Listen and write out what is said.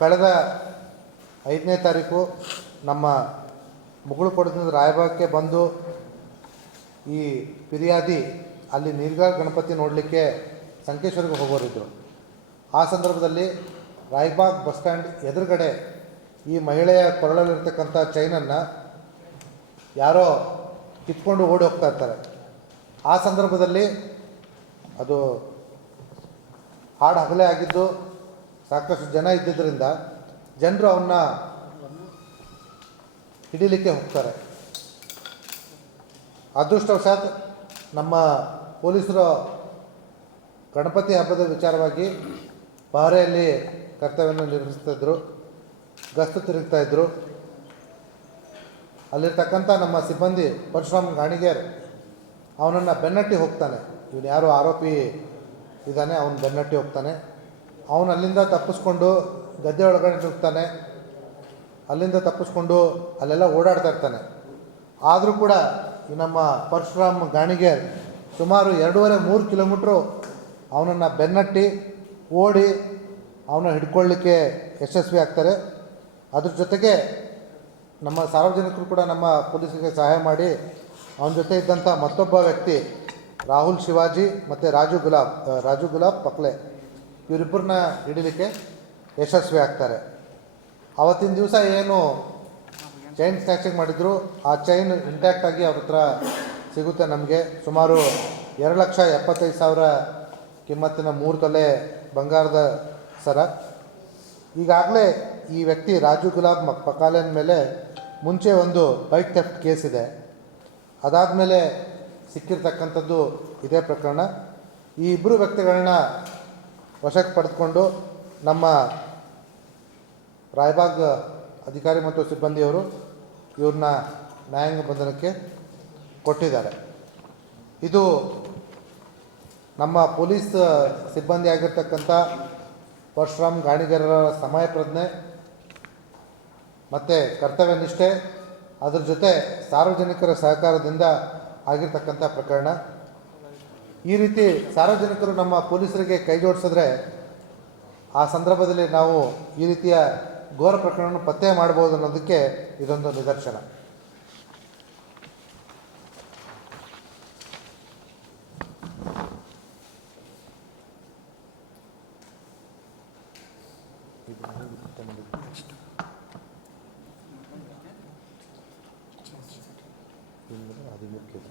ಕಳೆದ ಐದನೇ ತಾರೀಕು ನಮ್ಮ ಮುಗುಳು ಕೊಡದಿಂದ ರಾಯಬಾಗಕ್ಕೆ ಬಂದು ಈ ಫಿರ್ಯಾದಿ ಅಲ್ಲಿ ನೀರ್ಗಾ ಗಣಪತಿ ನೋಡಲಿಕ್ಕೆ ಸಂಕೇಶ್ವರಿಗೆ ಹೋಗೋರಿದ್ದರು ಆ ಸಂದರ್ಭದಲ್ಲಿ ರಾಯಬಾಗ್ ಬಸ್ ಸ್ಟ್ಯಾಂಡ್ ಎದುರುಗಡೆ ಈ ಮಹಿಳೆಯ ಕೊರಳಲ್ಲಿರ್ತಕ್ಕಂಥ ಚೈನನ್ನು ಯಾರೋ ಕಿತ್ಕೊಂಡು ಓಡಿ ಹೋಗ್ತಾ ಇರ್ತಾರೆ. ಆ ಸಂದರ್ಭದಲ್ಲಿ ಅದು ಹಾಡು ಹಗಲೇ ಆಗಿದ್ದು ಸಾಕಷ್ಟು ಜನ ಇದ್ದಿದ್ದರಿಂದ ಜನರು ಅವನ್ನ ಹಿಡಿಲಿಕ್ಕೆ ಹೋಗ್ತಾರೆ. ಅದೃಷ್ಟವಶಾತ್ ನಮ್ಮ ಪೊಲೀಸರು ಗಣಪತಿ ಹಬ್ಬದ ವಿಚಾರವಾಗಿ ಪಹರೆಯಲ್ಲಿ ಕರ್ತವ್ಯವನ್ನು ನಿರ್ವಹಿಸ್ತಾಯಿದ್ರು ಗಸ್ತು ತಿರುಗ್ತಾ ಇದ್ದರು ಅಲ್ಲಿರ್ತಕ್ಕಂಥ ನಮ್ಮ ಸಿಬ್ಬಂದಿ ಪರಶುರಾಮ್ ಗಾಣಿಗೇರ್ ಅವನನ್ನು ಬೆನ್ನಟ್ಟಿ ಹೋಗ್ತಾನೆ. ಇವನು ಯಾರು ಆರೋಪಿ ಇದ್ದಾನೆ, ಅವನು ಬೆನ್ನಟ್ಟಿ ಹೋಗ್ತಾನೆ. ಅವನು ಅಲ್ಲಿಂದ ತಪ್ಪಿಸ್ಕೊಂಡು ಗದ್ದೆ ಒಳಗಡೆ ನುಗ್ತಾನೆ ಅಲ್ಲಿಂದ ತಪ್ಪಿಸ್ಕೊಂಡು ಅಲ್ಲೆಲ್ಲ ಓಡಾಡ್ತಾ ಇರ್ತಾನೆ. ಆದರೂ ಕೂಡ ನಮ್ಮ ಪರಶುರಾಮ್ ಗಾಣಿಗೇರ್ ಸುಮಾರು ಎರಡೂವರೆ ಮೂರು ಕಿಲೋಮೀಟ್ರು ಅವನನ್ನು ಬೆನ್ನಟ್ಟಿ, ಓಡಿ ಅವನ ಹಿಡ್ಕೊಳ್ಳಿಕ್ಕೆ ಯಶಸ್ವಿ ಆಗ್ತಾರೆ. ಅದ್ರ ಜೊತೆಗೆ ನಮ್ಮ ಸಾರ್ವಜನಿಕರು ಕೂಡ ನಮ್ಮ ಪೊಲೀಸರಿಗೆ ಸಹಾಯ ಮಾಡಿ ಅವನ ಜೊತೆ ಇದ್ದಂಥ ಮತ್ತೊಬ್ಬ ವ್ಯಕ್ತಿ ರಾಹುಲ್ ಶಿವಾಜಿ ಮತ್ತು ರಾಜು ಗುಲಾಬ್ ರಾಜು ಗುಲಾಬ್ ಪಕ್ಲೆ. ಇವರಿಬ್ಬರನ್ನ ಹಿಡಿಲಿಕ್ಕೆ ಯಶಸ್ವಿ ಆಗ್ತಾರೆ. ಅವತ್ತಿನ ದಿವಸ ಏನು ಚೈನ್ ಸ್ನ್ಯಾಚಿಂಗ್ ಮಾಡಿದ್ರು, ಆ ಚೈನ್ ಇಂಟ್ಯಾಕ್ಟ್ ಆಗಿ ಅವ್ರ ಹತ್ರ ಸಿಗುತ್ತೆ ನಮಗೆ. ಸುಮಾರು ಎರಡು ಲಕ್ಷ ಎಪ್ಪತ್ತೈದು ಸಾವಿರ ಕಿಮ್ಮತ್ತಿನ ಮೂರು ತೊಲೆ ಬಂಗಾರದ ಸರ. ಈಗಾಗಲೇ ಈ ವ್ಯಕ್ತಿ ರಾಜು ಗುಲಾಬ್ ಪಕಾಲೆನ್ ಮೇಲೆ ಮುಂಚೆ ಒಂದು ಬೈಕ್ ಥೆಫ್ಟ್ ಕೇಸ್ ಇದೆ. ಅದಾದ ಮೇಲೆ ಸಿಕ್ಕಿರ್ತಕ್ಕಂಥದ್ದು ಇದೇ ಪ್ರಕರಣ. ಈ ಇಬ್ಬರು ವ್ಯಕ್ತಿಗಳನ್ನ ವಶಕ್ಕೆ ಪಡೆದುಕೊಂಡು ನಮ್ಮ ರಾಯಬಾಗ್ ಅಧಿಕಾರಿ ಮತ್ತು ಸಿಬ್ಬಂದಿಯವರು ಇವ್ರನ್ನ ನ್ಯಾಯಾಂಗ ಬಂಧನಕ್ಕೆ ಕೊಟ್ಟಿದ್ದಾರೆ. ಇದು ನಮ್ಮ ಪೊಲೀಸ್ ಸಿಬ್ಬಂದಿ ಆಗಿರ್ತಕ್ಕಂಥ ಪರಶುರಾಮ್ ಗಾಣಿಗರರ ಸಮಯ ಪ್ರಜ್ಞೆ ಮತ್ತು ಕರ್ತವ್ಯ ನಿಷ್ಠೆ, ಅದರ ಜೊತೆ ಸಾರ್ವಜನಿಕರ ಸಹಕಾರದಿಂದ ಆಗಿರ್ತಕ್ಕಂಥ ಪ್ರಕರಣ. ಈ ರೀತಿ ಸಾರ್ವಜನಿಕರು ನಮ್ಮ ಪೊಲೀಸರಿಗೆ ಕೈ ಜೋಡಿಸಿದ್ರೆ ಆ ಸಂದರ್ಭದಲ್ಲಿ ನಾವು ಈ ರೀತಿಯ ಘೋರ ಪ್ರಕರಣವನ್ನು ಪತ್ತೆ ಮಾಡ್ಬೋದು ಅನ್ನೋದಕ್ಕೆ ಇದೊಂದು ನಿದರ್ಶನ. ಅದು ಕೇಸ್